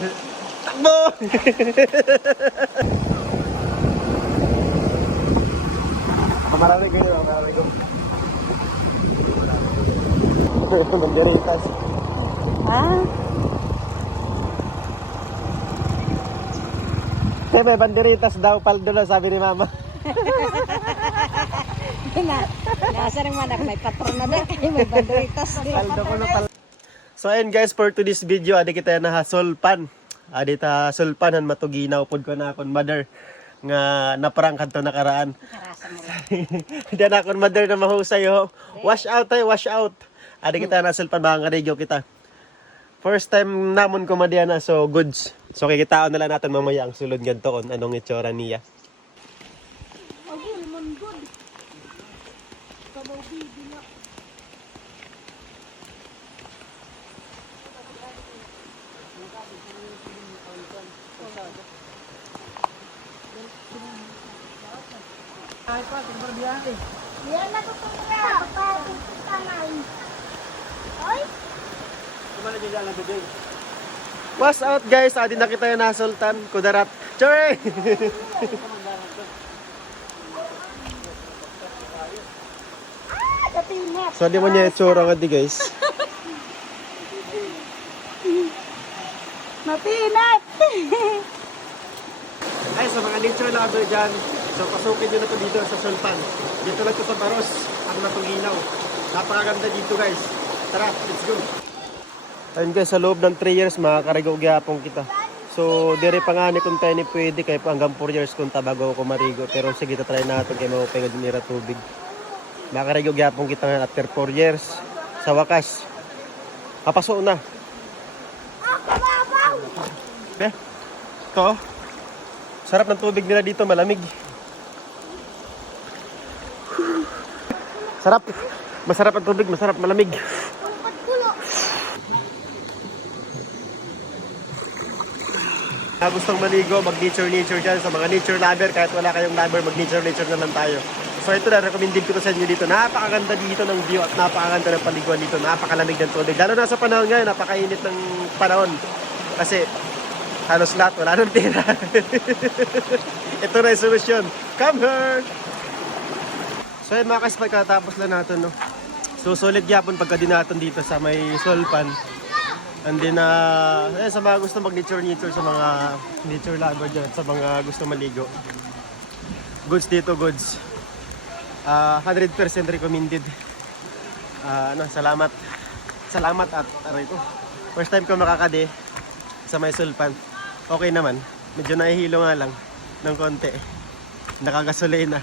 Takbo! Marami kayo, marami ko. Banderitas. Ah? May banderitas daw, paldo na sabi ni mama. Nasa rin manak, may patron na na kayo, may banderitas. Paldo ko na paldo. So ayun guys, for today's video, adi kita na sulpan. Adi ta sulpanan matuginaw pod ko na akon mother nga naparang kadto nakaraan. Hindi na akon mother na mahusay ho. Wash out tayo, wash out. Adi kita na sulpan mga karigyo kita. First time namon ko madiana, so goods. So kikitaon na lang natin mamaya ang sulod ngadto kon anong itsura niya. Ay pa, tingnan biyahe. Yan na ko pala. Papatanay. Oy. Kumana dyan lang today. What's out guys? Adi na kita na sultan kudarat. Choy! Kapinat. So di mo niya itsura nga di guys. Mapinat. Ay, sa mga nature lover dyan, so pasukin nyo na to dito sa sultan. Dito lang to sa Baros, ang Matuginaw. Napakaganda dito guys. Tara, let's go. Ayun guys, sa loob ng 3 years, makakarigaw gyapon kita. So, dire pa nga ni kung tayo ni pwede, kaya hanggang 4 years kung tabago ako marigo. Pero sige, try natin kaya maupay nga dinira tubig. Makakarigaw gyapon kita nga after 4 years. Sa wakas, papaso na. Be, ito. Sarap ng tubig nila dito, malamig. Sarap. Masarap ang tubig, masarap, malamig. Gustong maligo, mag-nature dyan sa mga nature lover. Kahit wala kayong lover, mag-nature na lang tayo. So ito na, recommended ko sa inyo dito. Napakaganda dito ng view at napakaganda ng paliguan dito. Napakalamig ng tubig. Lalo na sa panahon ngayon, napakainit ng panahon. Kasi halos lahat, wala nang tira. Ito na yung solusyon. Come here! So yun mga kaspay, katapos lang natin, no? So solid yapon pagka din natin dito sa may sulpan. And then, sa mga gusto mag-nature, sa mga nature lover dyan, sa mga gusto maligo. Goods dito, goods. 100% recommended. Salamat. Salamat at aray ko. First time ko makakade sa may sulpan. Okay naman. Medyo nahihilo nga lang ng konti. Nakagasolina.